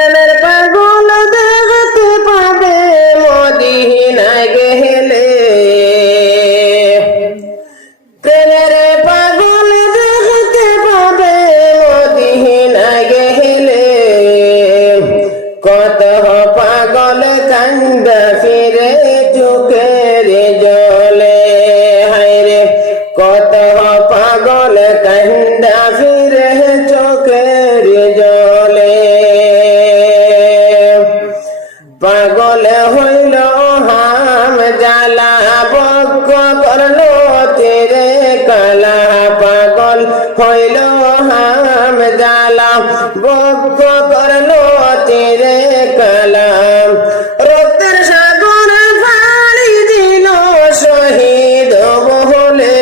প্রেমের পাগল দেখতে পাবে মদিনায় গেলে, প্রেমের পাগল দেখতে পাবে মদিনায় গেলে। কত পাগল কান্দা ফিরে চোখের জলে, হায়রে কত পাগল কান্দা ফিরে চোখের জলে। পাগল হইল হাম জালা বক্ষ করলো তেরে কালা, পাগল হইল হাম জালা বক্ষ করলো তেরে কালা। রক্তের সাগর পাড়ি দিল শহীদ বলে,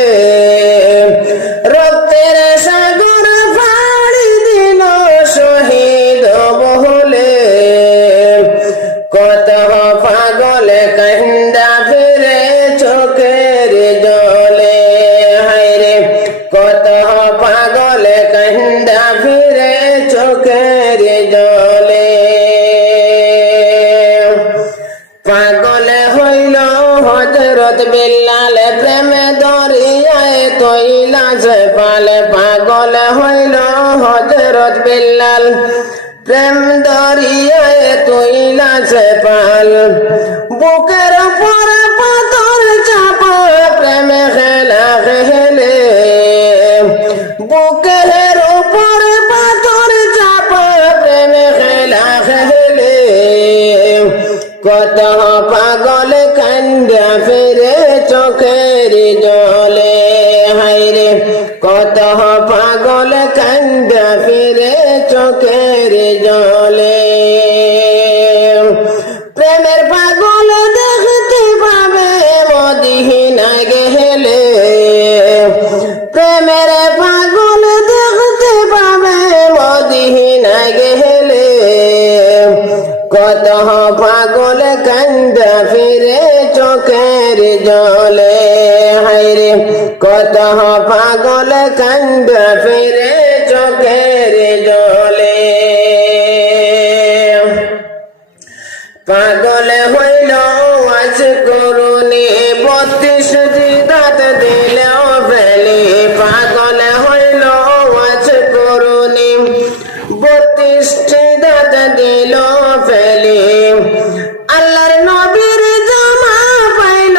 রক্তের সাগর পাড়ি দিল শহীদ বলে। কত পাগল কান্দা ফিরে চোখের জলে, হায়রে কত পাগল কান্দা ফিরে চোখের জলে। পাগল হইল হযরত বিল্লাল প্রেমে দরিয়ায় তৈলা যে পালে, পাগল হইল হযরত বিল্লাল প্রেম দরিয়ায় তৈলা যে পাল। বুকের উপর পাথর চাপা প্রেমে খেলা খেলে, বুকের উপর পাথর চাপা প্রেমে খেলা খেলে। কত পাগল কান্দা ফিরে চোখের জলে, হায়রে কত পাগল কান্দা ফিরে চোখের জলে। প্রেমের পাগল দেখতে পাবে মদিনায় গেলে, প্রেমের পাগল দেখতে পাবে মদিনায় গেলে। কত পাগল কান্দা ফিরে চোখের জলে, হায়রে কত পাগল কান্দা ফিরে চোখের জলে। পাগল হইল আজ করুণী 32 দাঁত দিলেও ফেলে, পাগল হইল আজ করুণী 32 দাঁত দিল ফেলে। আল্লাহর নবীর জামা পাইল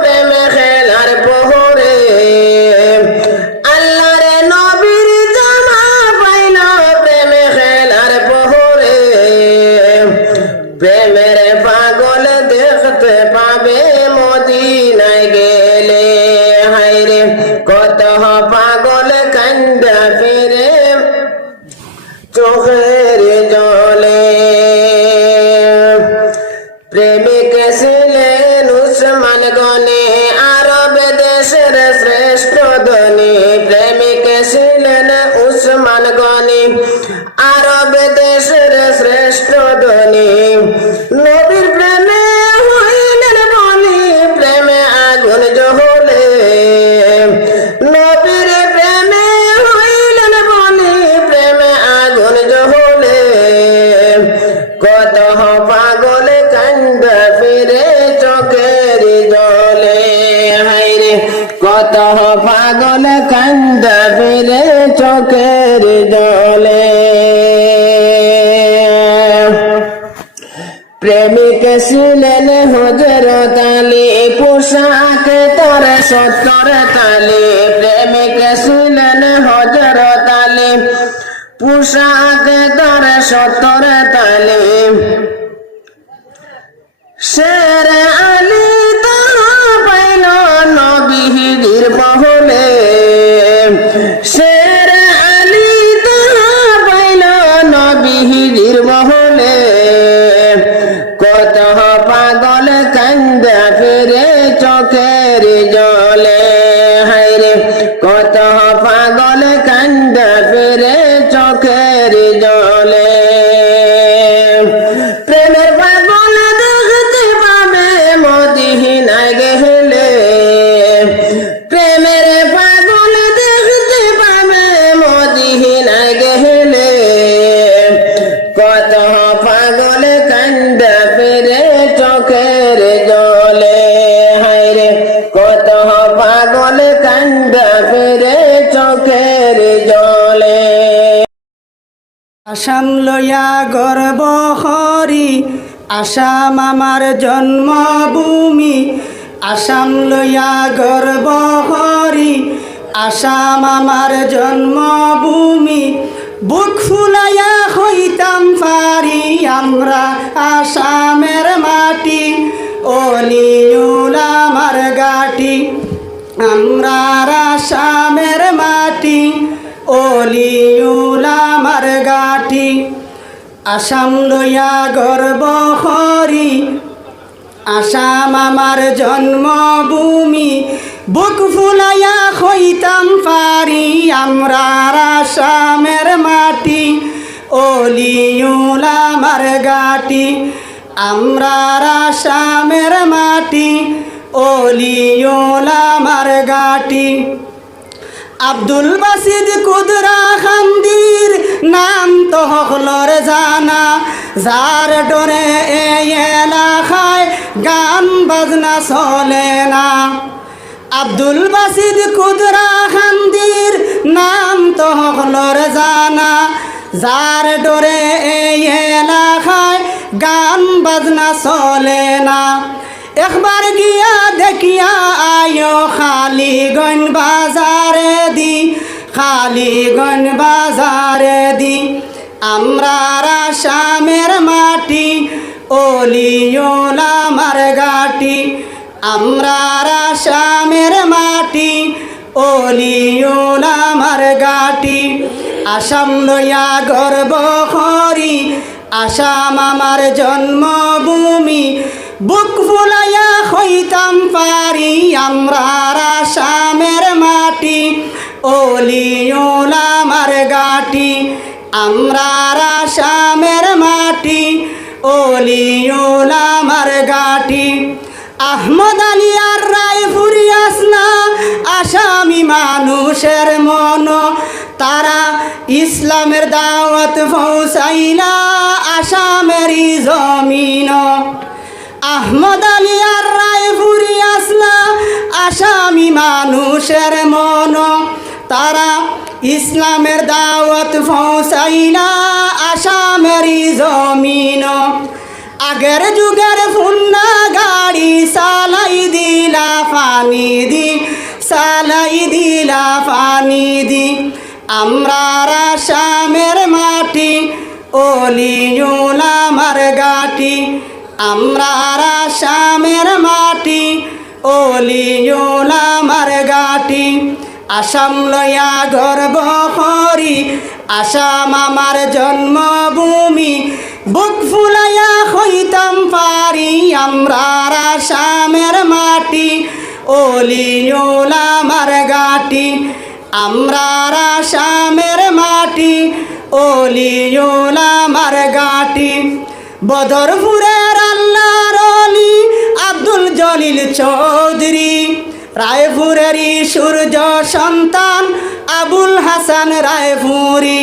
প্রেমে খেলার পহরে, আল্লাহর নবীর জামা পাইল প্রেমে খেলার পহরে। প্রেমের পাগল দেখতে পাবে মদিনায় গেলে, হায়রে কত পাগল কান্দা ফিরে চোখের জলে। প্রেমিক ছিলেন উসমান গনি আরব দেশের শ্রেষ্ঠ ধনী, প্রেমিক ছিলেন উসমান গনি আরব দেশের শ্রেষ্ঠ ধনী। নবীর প্রেমে হইলেন বলি প্রেমে আগুন জ্বলে, নবীর প্রেমে হইলেন বলি প্রেমে আগুন জ্বলে। কত পাগল কান্দা ফিরে চোখের জলে, হায়রে কত পাগল কান্দা ফিরে চোখের জলে। প্রেমিক ছিলেন হযরত আলী পোশাক তার 70 তালি, প্রেমিক ছিলেন হযরত আলী পোশাক তার 70 তালি। শের আলী তাহা পাইল নবীর বহলে, শের আলী তাহা পাইল নবীর বহলে। কত পাগল কান্দা ফিরে চোখের জলে, হায়রে কত পাগল কান্দা ফিরে চোখের জলে। প্রেমের পাগল দেখতে পাবে মদিনায় গেলে, প্রেমের পাগল দেখতে পাবে মদিনায় গেলে। কত পাগল কান্দা ফিরে চোখের জলে, হায়রে কত পাগল কান্দা ফিরে চোখের জলে। আসাম লয়া গর্ব করি, আসাম আমার জন্মভূমি। আসাম লয়া গর্ব করি, আসাম আমার জন্মভূমি। বুক ফুলাইয়া হইতাম পারি আমরা আসামের মাটি, অলিউল আমার গাটি। আমরা আসামের মাটি, অলিউল আমার গাটি। আসাম লইয়া গর্ব করি, আসাম আমার জন্মভূমি। বুক ফুলাইয়া হইতাম পারি আমরা আসামের মাটি, অলিউল আমার গাটি। আমরা আসামের মাটি, অলিউল আমার গাটি। আব্দুল বাসিদ কুদরা খান্দির নাম তো হকলর জানা, যার ডরে এই এলাকায় গান বাজনা চলে না। আব্দুল বাসিদ কুদরা খান্দির নাম তো হকলর জানা, যার ডরে এই এলাকায় গান বাজনা চলে না। একবার গিয়া দেখিয়া আয়ো খালিগঞ্জ বাজারে দি, খালিগঞ্জ বাজারে দি। আমরা আসামের মাটি, অলিউল আমার গাটি। আমরা আসামের মাটি, অলিউল আমার গাটি। আসাম লইয়া গর্ব করি, আসাম আমার জন্মভূমি। বুক ফুলাইয়া হইতাম পারি আমরা আসামের মাটি, অলিউল আমার গাটি। আমরা আসামের মাটি, অলিউল আমার গাটি। আহমদ আলী আর রায়পুরি আসনা আসামি মানুষের মন, তারা ইসলামের দাওয়াত পৌঁছাইলা আসামেরই জমিন। আহমদ আলী আর রায়পুরি আসনা আসামি মানুষের মন, তারা ইসলামের দাওয়াত পৌঁছাইলা আসামেরই জমিন। আগের যুগের ফুন্না গাড়ি চালাই দিলা পানি দি, চালাই দিলা পানি দি। আমরা আসামের মাটি, অলিউল আমার গাটি। আমরা আসামের মাটি, অলিউল আমার গাটি। আসাম লইয়া গর্ব করি, আসাম আমার জন্মভূমি। বুক ফুলাইয়া হইতাম পারি আমরা আসামের মাটি, অলিউল আমার গাটি। আমরা আসামের মাটি, অলিউল আমার গাটি। বদরপুরের আল্লাহর অলি আব্দুল জলিল চৌধুরী, রায়পুরেরই সূর্য সন্তান আবুল হাসান রায়পুরি।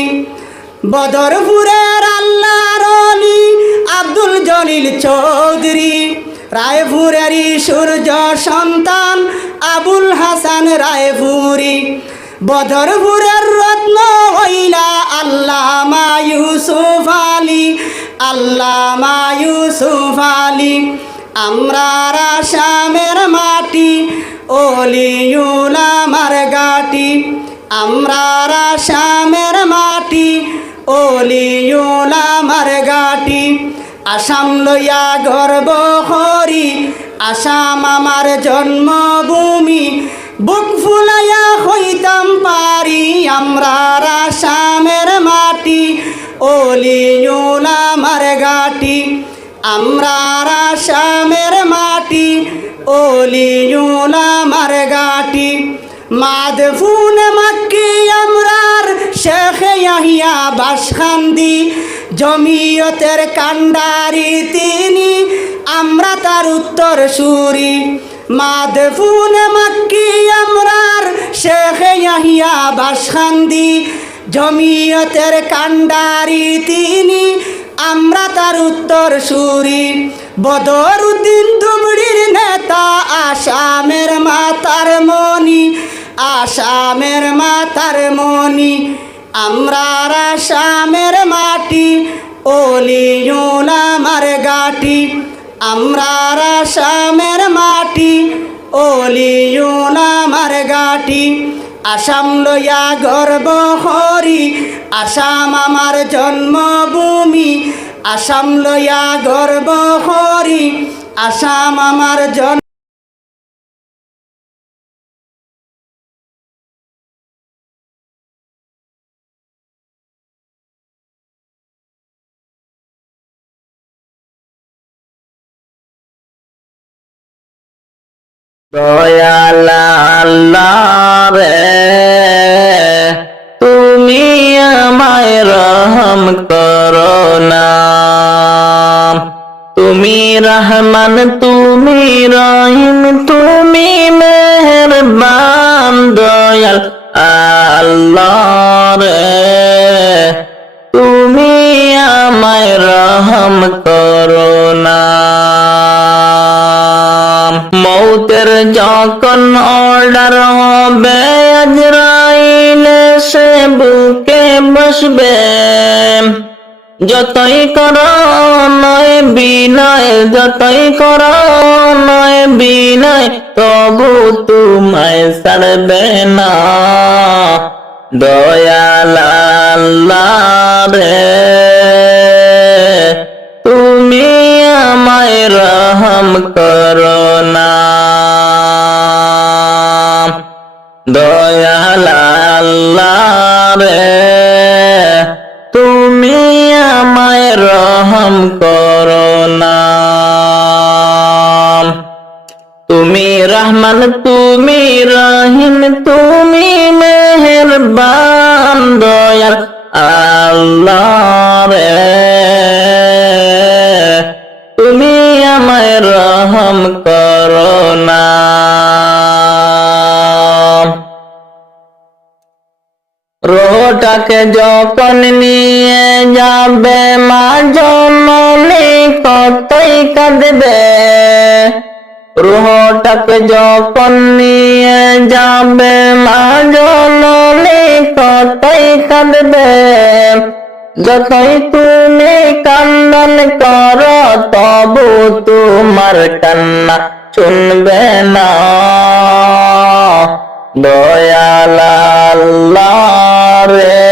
বদরপুরের আল্লাহর অলি আব্দুল জলিল চৌধুরী, রায়পুরেরই সূর্য সন্তান আবুল হাসান রায়পুরি। বদরপুরের রত্ন হইলা আল্লামা ইউসুফ আলী, আল্লামা ইউসুফ আলী। আমরা আসামের মাটি, অলিউল আমার গাটি। আমরা আসামের মাটি, অলিউল আমার গাটি। আসাম লইয়া গর্ব করি, আসাম আমার জন্মভূমি। বুক ফুলাইয়া হইতাম পারি আমরা আসামের মাটি, অলিউল আমার গাটি। আমরা আসামের মাটি, অলিউল আমার গাটি। মাদফুন মক্কি আমরার শেখ ইয়াহিয়া বাসখান্দি, জমিয়তের কান্ডারি তিনি, আমরা তার উত্তর সুরি। মাদফুন মক্কি আমরার শেখ ইয়াহিয়া বাসখান্দি, জমিয়তের কান্ডারি তিনি, আমরা তার উত্তর সুরি। বদরুদ্দিন দুবড়ির নেতা, আসামের মাতার মনি, আসামের মাতার মনি। আমরা আসামের মাটি, ওলিউলামার গাটি। আমরা আসামের মাটি, ওলিউলামার গাটি। আসাম লইয়া গর্ব করি, আসাম আমার জন্মভূমি। আসাম লইয়া গর্ব করি, আসাম আমার জন্ম। দয়াল আল্লাহ রে, তুমি আমায় রহম করো না। তুমি রহমান, তুমি রহিম, তুমি মেহেরবান। দয়াল আল্লাহ রে, তুমি আমায় রহম করো না। মৌতের যখন অর্ডার হবে, আজরাইল সে বুকে বসবে। যতই করো নয় বিনয়, যতই করো নয় বিনয়, তবু তোমায় ছাড়বে না। দয়াল আল্লাহ রে, তুমি আমায় রহম করো না। দয়াল আল্লাহ রে, তুমি আমায় রহম করো না। তুমি রহমান, তুমি রহিম, তুমি মেহেরবান। দয়াল আল্লাহ রে, তুমি আমায় রহম করো না। রোহটাকে যখন নিয়ে যাবে মা জননী, কতই কাঁদবে। রোহটাকে যখন নিয়ে যাবে মা জননী, কতই কাঁদবে। যতই তুমি কান্নান করো, তবু তোমার কান্না শুনবে না। দয়াল আল্লাহ রে,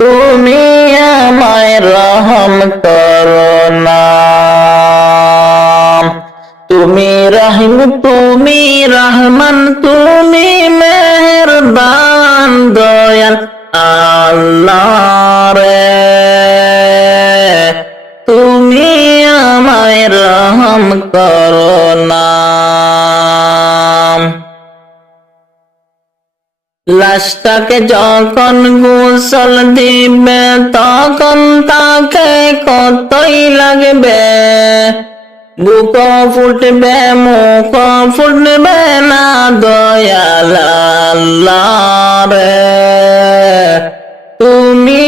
তুমি আমায় রহম করো না। তুমি রহিম, তুমি রহমান, তুমি মেহেরবান। দয়াল আল্লাহ রে, তুমি আমায় রহম করো না। লাশটাকে যখন গোসল দিবে, তখন তাকে কতই লাগবে। বুক ফুটবে, মুখ ফুটবে না। দয়াল আল্লাহ রে, তুমি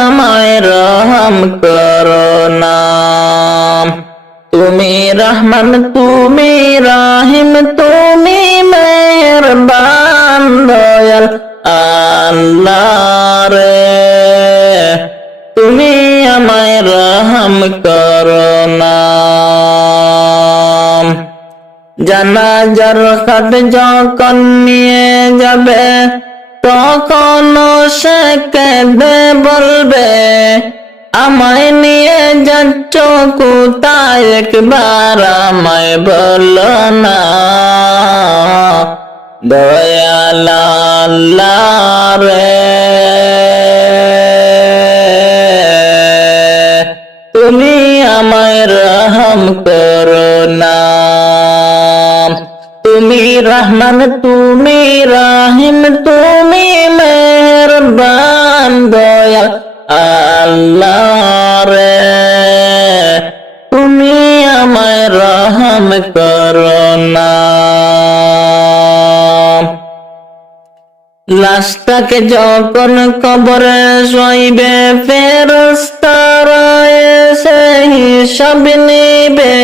আমায় রহম করো না। তুমি রহমান, তুমি রহিম, তুমি মেহেরবান। দয়াল আল্লাহ রে, তুমি আমায় রহম করো না। জানাজার খাট যখন নিয়ে যাবে, তখন সে কেঁদে বলবে, আমায় নিয়ে যাচ্ছ কোথায়, একবার আমায় বলো না। দয়াল আল্লাহ রে, তুমি আমায় রহম করো না। তুমি রহমান, তুমি রহিম, তুমি মেহেরবান। দয়াল আল্লাহ রে, তুমি আমায় রহম করো না। লাশটাকে যখন কবরে শোইবে ফেরেশতারা এসে হিসাব নিবে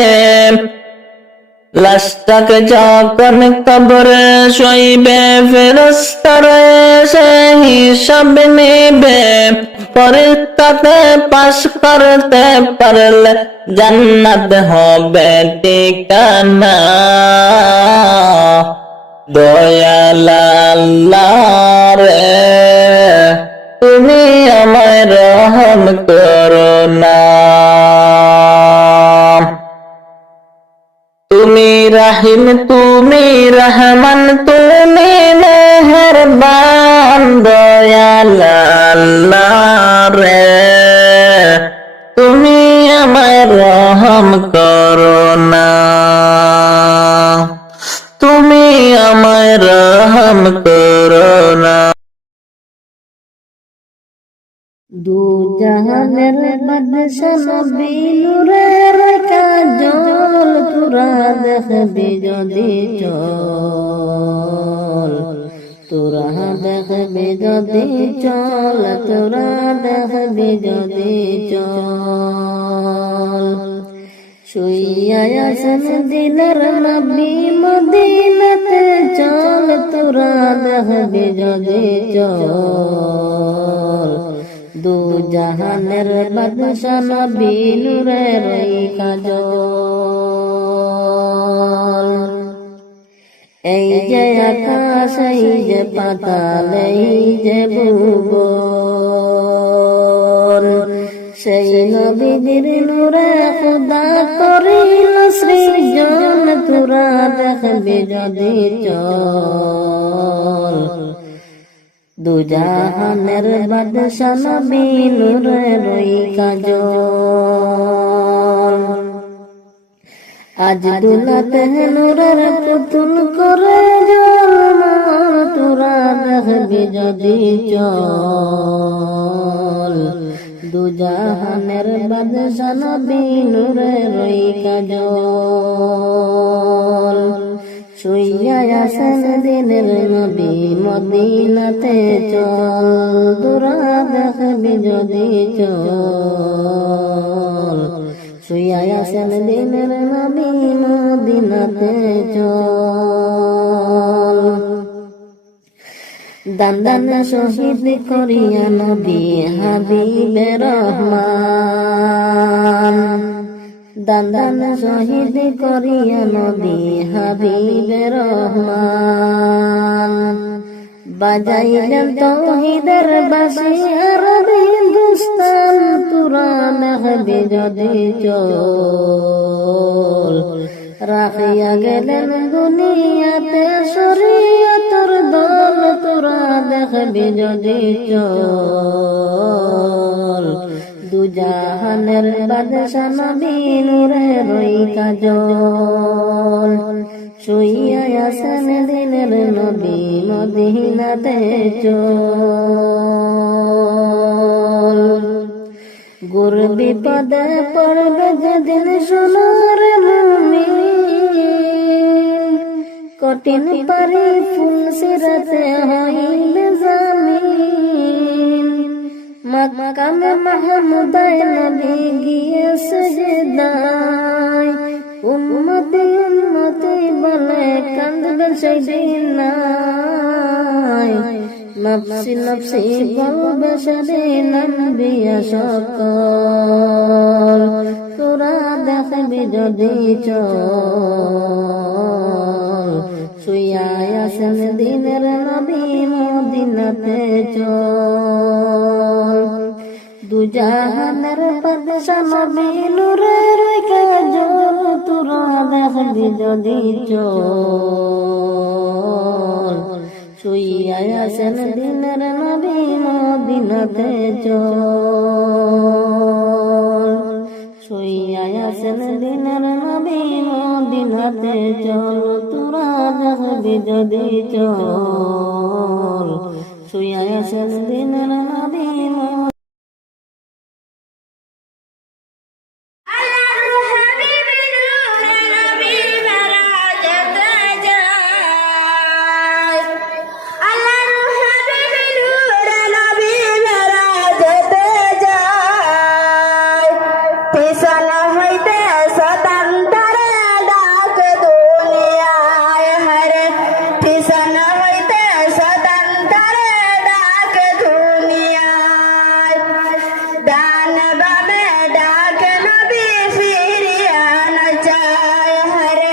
লাশটাকে যখন কবরে শোইবে ফেরেশতারা এসে হিসাব নিবে পরীক্ষাতে পাস করতে পারলে জান্নাত হবে ঠিকানা দয়াল আল্লাহ রে তুমি আমায় রহম করো না তুমি রাহিম তুমি রহমান তুমি মেহেরবান দয়াল আল্লাহ রে তুমি আমায় রহম করো না তুমি আমায় রহম করো না দু জাহানের বাদশাহ নবী নূরের কাজল তোরা দেখবি যদি চল তোরা দেখবি যদি চল তোরা দেখবি যদি চল শুইয়া আছেন দিনের নবী মদিনাতে চল তোরা দেখবি যদি চল দু জাহানের বাদশাহ নবী নূরের কাজল এই যে আকাশ এই যে পাতাল এই যে ভুবন সেই নবীর নূরে খোদা করিল সৃজন তোরা দেখবি যদি চল দু জাহানের বাদশাহ নবী নূরের কাজল আজ দুলাতে নূরের পুতুল করে জলমল তোরা দেখবি যদি চল দু জাহানের বাদশাহ নবী নূরের কাজল শুইয়া আছেন দিনের নবী মদিনাতে চল তোরা দেখবি যদি চল শুইয়া আছেন দিনের নবী মদিনাতে চল দান শহীদ করিয়া নবী হাবিবে রহমান দান শহীদ করিয়া নবী হাবিবে রহমান বাজাইলেন তৌহিদের বাঁশি আর হিন্দুস্তান তোরা দেখবি যদি চল রাখিয়া গেলেন দুনিয়াতে শরীয়তের দল তোরা দেখবি যদি চল দু জাহানের বাদশাহ নবী নূরের কাজল শুইয়া আছেন দিনের নবী মদিনাতে চল গুর বিপদে পড়বে যেদিন সোনার মুমিন কঠিন পারি ফুল সিরাতে হইবে জামিন মক্কামে মাহমুদায় নবী গিয়ে সেজদায় উম্মতি উম্মতি বলে কান্দবে সেদিন নাই নফসি নফসি বলবে সেদিন আম্বিয়া সকল তোরা দেখবি যদি চল শুইয়া আছেন দিনের নবী মদিনাতে চল দু জাহানের বাদশাহ নবী নূরের কাজল তোরা দেখবি যদি চল শুইয়া আছেন দিনের নবী মদিনাতে চল শুইয়া আছেন দিনের নবী মদিনাতে চল তোরা দেখবি যদি চল শুইয়া আছেন দিনের নবী Allah পিছন হইতে স্বতন্ত্রে ডাক দুনিয়ায় হরে পিছন হইতে স্বতন্ত্রে ডাক দুনিয়ায় ডান বামে ডাক নবী ফিরিয়ান চায় হরে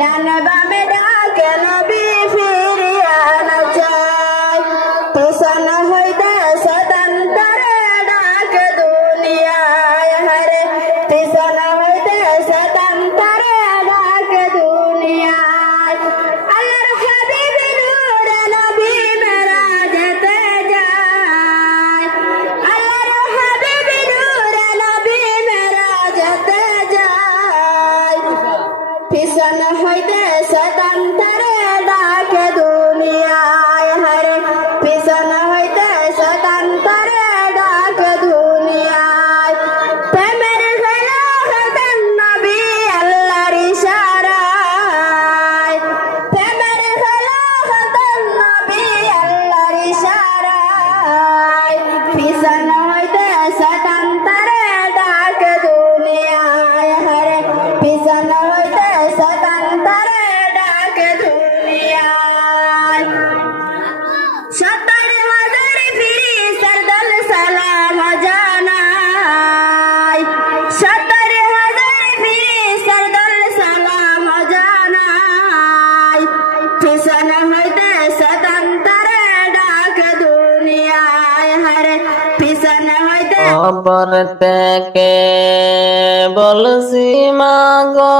ডান বামে ডাক নবী ফিরিয়ান চায় পিছন হইতে স্বতন্ত্রে ডাক দুনিয়ায় হরে পিছন হইতে স্বতন্ত্রে ডাক দুনিয়ায় আল্লাহর হাবিব নূরে নবী মেরাজেতে যায় আল্লাহর হাবিব নূরে নবী মেরাজেতে যায় পিছন হইতে স্বতন্ত্রে ডাক দুনিয়ায় হরে পিছন হইতে স্বতন্ত্রে ডাক দুনিয়ায় প্রেমের খেলা হতেন নবী আল্লাহর ইশারায় প্রেমের খেলা হতেন নবী আল্লাহর ইশারায় পিছন হইতে স্বতন্ত্রে ডাক দুনিয়ায় হরে পিছন হইতে স্বতন্ত্রে ডাক দুনিয়ায় 70,000 ফিরিস্তার দল সালাম জানায় 70,000 ফিরিস্তার দল সালাম জানায় পিছন হইতে স্বতন্ত্রে ডাক দুনিয়ায় হরে পিছন হইতে খবর থেকে বলছি মাগো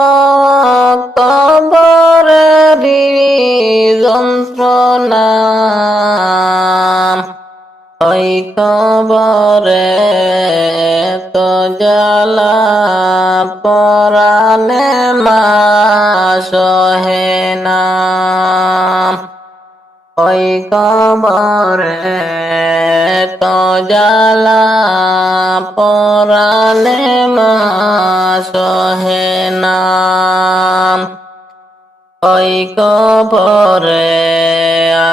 কবরেরই যন্ত্রণা ওই কবরে তো জ্বালা পরাণে মা সহে না ওই কবরে তো জ্বালা পরাণে মা সহে না ওই কবরে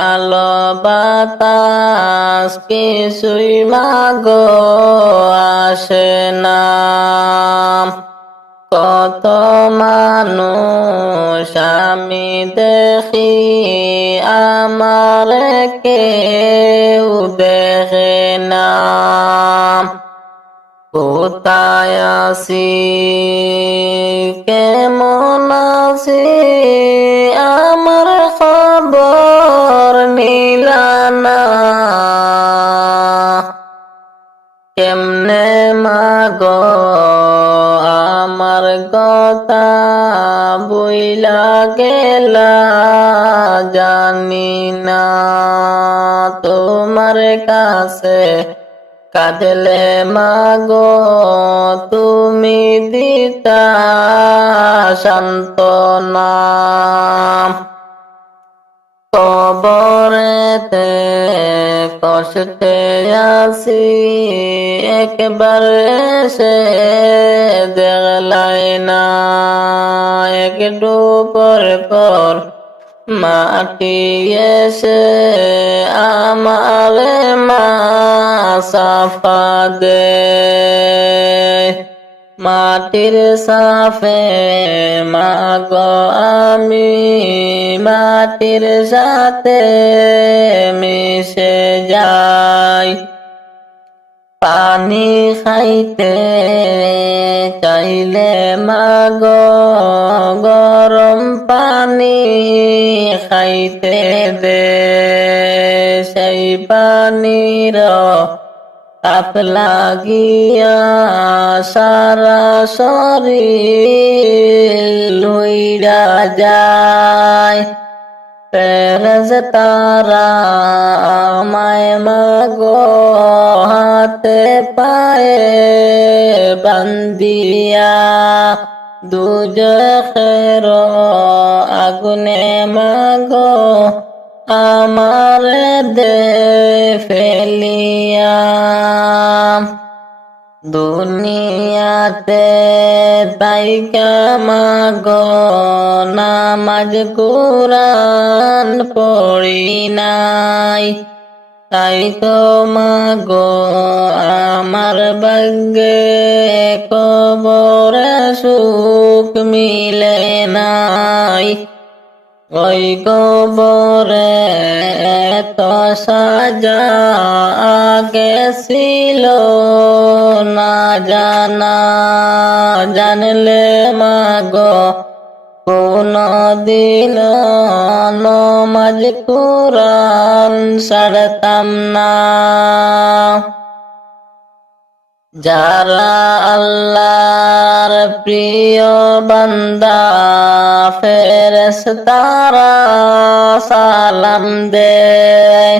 আলো বাতাস কিছুই মাগো আসে না কত মানুষ আমি দেখি আমার কেউ দেখে না কোথায় আছি কেমন আছি আমার খবর নিলানা কেমনে মাগো আমার কথা বইলা গেলা জানি না তোমার কাছে কাঁদলে মাগো তুমি দিতা সান্ত্বনা কবরেতে কষ্টে আছি একবার এসে দেখলাই না একটু পর মাটি এসে আমারে মা সাফা দে মাটির সাফে মাগো আমি মাটির সাথে মিশে যাই পানি খাইতে চাইলে মাগো গরম পানি খাইতে দে সেই পানির তাপ লাগিয়া সারা শরীর লইরা যায় ফেরেশতারা আমায় মাগো হাতে পায়ে বান্দিয়া দুজখের আগুনে মাগো আমার দে ফেলিয়া দুনিয়াতে তাইকা মাগো নামাজ কুরআন পড়ি নাই তাই তো মাগো আমার ভাগ্যে কবরে সুখ মিলে নাই। ওই কবরে এত সাজা আগে ছিল না জানা, জানলে মাগো কোন দিন নমাজ কুরআন ছাড়তাম না। যারা আল্লাহর প্রিয় বান্দা ফেরেশতারা সালাম দেয়,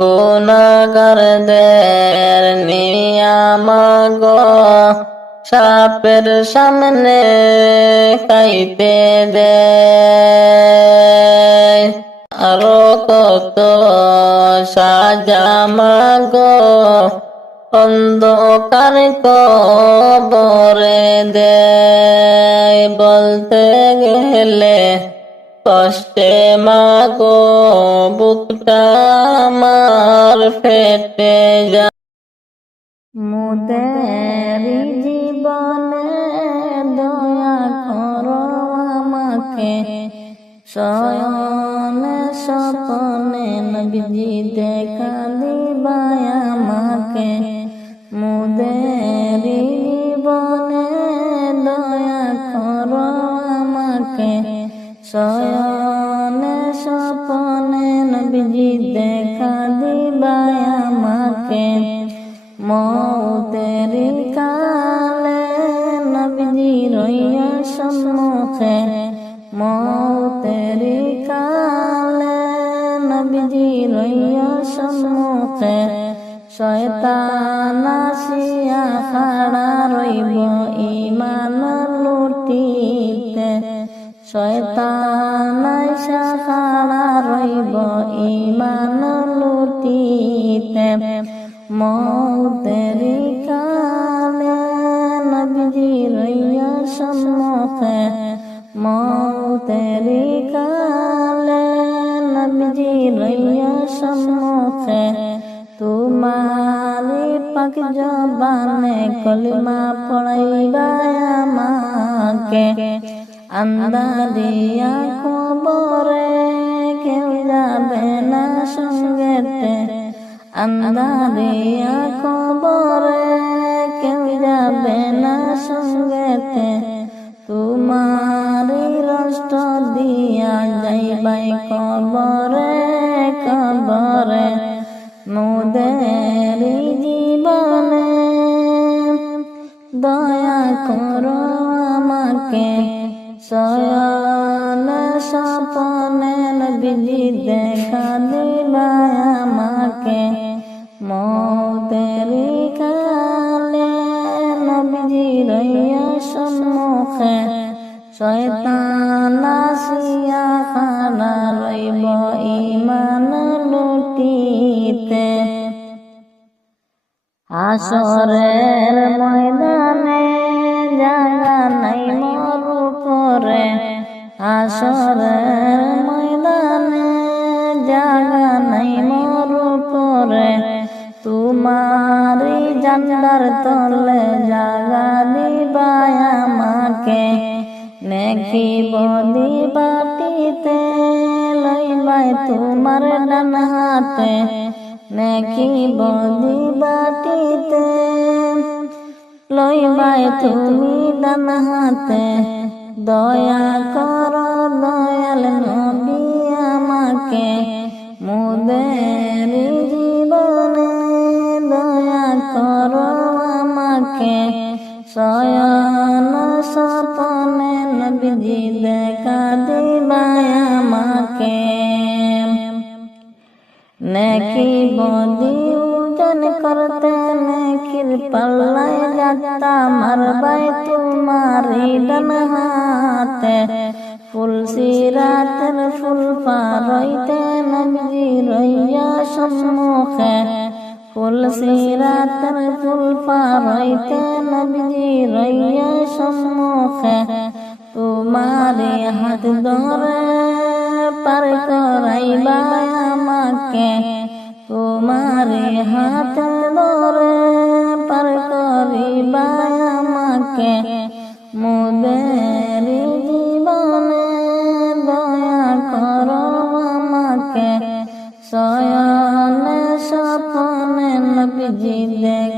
গুনাহগারদের নিয়া মাগো সাপের সামনে খাইতে দেয়। আরো কত সাজা মাগো অন্ধকার কবরে দেয়। বলতে গেলে কষ্টে মাগো বুকটা আমার ফেটে যায়। মোদের জীবনে দয়া করো আমাকে, শয়নে স্বপনে নবীজি দেখা দিবায় আমাকে। মোদের জীবনে দয়া করো আমাকে, শয়নে স্বপনে নবীজি দেখা দিবায় আমাকে। মৌতের কালে নবীজি রইয়া সম্মুখে, মৌতের কালে নবীজি রইয়া সম্মুখে। শয়তান আসিয়া খাড়া রইব ঈমান লুটিতে, শয়তান আইসা খাড়া রইব ঈমান লুটিতে। মৌতের কালে নবীজি রইয়া সম্মুখে, মৌতের কালে নবীজি রইয়া সম্মুখে। তোমারি পাক জবানে কলিমা পড়াইবা আমাকে। আন্দারিয়া কবরে কেউ যাবে না সঙ্গেতে, আন্দারিয়া কবরে কেউ যাবে না সঙ্গেতে। তোমারি রষ্ট দিয়া যাইবাই কবরে কবরে। মোদের জীবনে দয়া করো আমাকে, শয়নে স্বপনে নবীজি দেখা দিবায় আমাকে। মৌতের কালে নবীজি রইয়া সম্মুখে, শয়তান আসিয়া খাড়া রইব ঈমান লুটিতে। হাসরের ময়দানে জায়গা নাই মোর উপরে, হাসরের ময়দানে জায়গা নাই মোর উপরে। তোমারি জান্নার তলে জায়গা দিবায় আমাকে। নেকি বদি বাটিতে লইবাই তোমার ডান হাতে, নেকি বদি বাটিতে লইবাই তুমি ডান হাতে। দয়া করো দয়াল নবী আমাকে, মোদের জীবনে দয়া করো আমাকে। শয়ন স্বপনে নবীজি দেখা দিবায় আমাকে। নেকি বদি ওজন করতে নেকির পাল্লায় যাত্রা মারবাই তোমারি ডান হাতে। ফুল সিরাতের ফুল পারইতে নবীজি রইয়া সম্মুখে, ফুল সিরাতের ফুল পারইতে নবীজি রইয়া সম্মুখে। তোমারি হাত ধরে পার করাইবা আমাকে, তোমারি হাত ধরে পার করিবা আমাকে মোদের জীবনে দয়া করো আমাকে শয়নে স্বপ্নে নবীজি দেখ